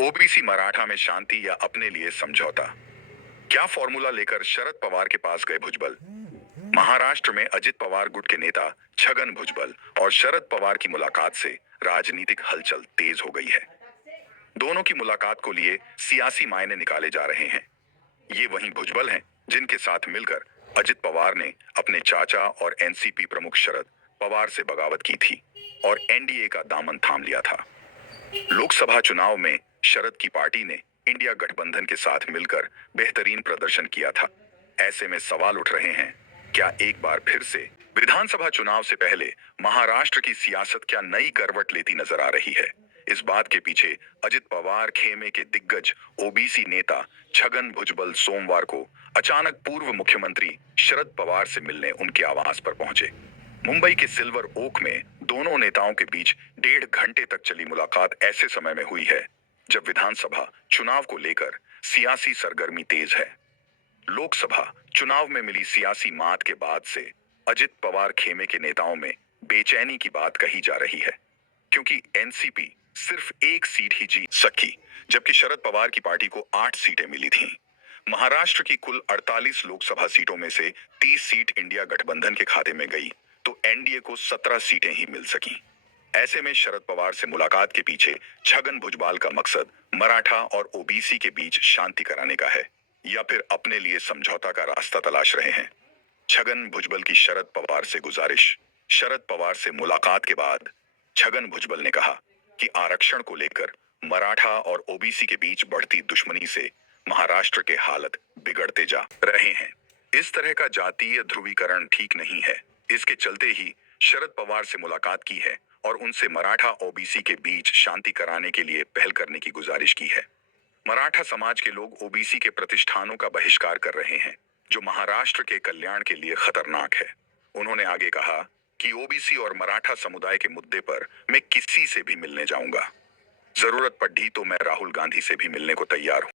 OBC Maratha में शांति या अपने लिए समझौता? क्या फॉर्मूला लेकर शरद पवार के पास गए भुजबल? महाराष्ट्र में अजित पवार गुट के नेता छगन भुजबल और शरद पवार की मुलाकात से राजनीतिक हलचल तेज हो गई है। दोनों की मुलाकात को लिए सियासी मायने निकाले जा रहे हैं। ये वही भुजबल हैं जिनके साथ मिलकर अजित पवार ने अपने चाचा और एनसीपी प्रमुख शरद पवार से बगावत की थी और एनडीए का दामन थाम लिया था। लोकसभा चुनाव में शरद की पार्टी ने इंडिया गठबंधन के साथ मिलकर बेहतरीन प्रदर्शन किया था। ऐसे में सवाल उठ रहे हैं, क्या एक बार फिर से विधानसभा चुनाव से पहले महाराष्ट्र की सियासत क्या नई करवट लेती नजर आ रही है? इस बात के पीछे अजित पवार खेमे के दिग्गज ओबीसी नेता छगन भुजबल सोमवार को अचानक पूर्व मुख्यमंत्री शरद पवार से मिलने उनके आवास पर पहुंचे। मुंबई के सिल्वर ओक में दोनों नेताओं के बीच 1.5 घंटे तक चली मुलाकात ऐसे समय में हुई है जब विधानसभा चुनाव को लेकर सियासी सरगर्मी तेज है। लोकसभा चुनाव में मिली सियासी मात के बाद से अजित पवार खेमे के नेताओं में बेचैनी की बात कही जा रही है, क्योंकि एनसीपी सिर्फ एक सीट ही जीत सकी, जबकि शरद पवार की पार्टी को 8 सीटें मिली थीं। महाराष्ट्र की कुल 48 लोकसभा सीटों में से 30 सीट इंडिया गठबंधन के खाते में गई, तो एनडीए को 17 सीटें ही मिल सकी। ऐसे में शरद पवार से मुलाकात के पीछे छगन भुजबल का मकसद मराठा और ओबीसी के बीच शांति कराने का है, या फिर अपने लिए समझौता का रास्ता तलाश रहे हैं। छगन भुजबल की शरद पवार से गुजारिश। शरद पवार से मुलाकात के बाद छगन भुजबल ने कहा कि आरक्षण को लेकर मराठा और ओबीसी के बीच बढ़ती दुश्मनी से महाराष्ट्र के हालत बिगड़ते जा रहे हैं। इस तरह का जातीय ध्रुवीकरण ठीक नहीं है। इसके चलते ही शरद पवार से मुलाकात की है और उनसे मराठा ओबीसी के बीच शांति कराने के लिए पहल करने की गुजारिश की है। मराठा समाज के लोग ओबीसी के प्रतिष्ठानों का बहिष्कार कर रहे हैं, जो महाराष्ट्र के कल्याण के लिए खतरनाक है। उन्होंने आगे कहा कि ओबीसी और मराठा समुदाय के मुद्दे पर मैं किसी से भी मिलने जाऊंगा। जरूरत पड़ी तो मैं राहुल गांधी से भी मिलने को तैयार हूं।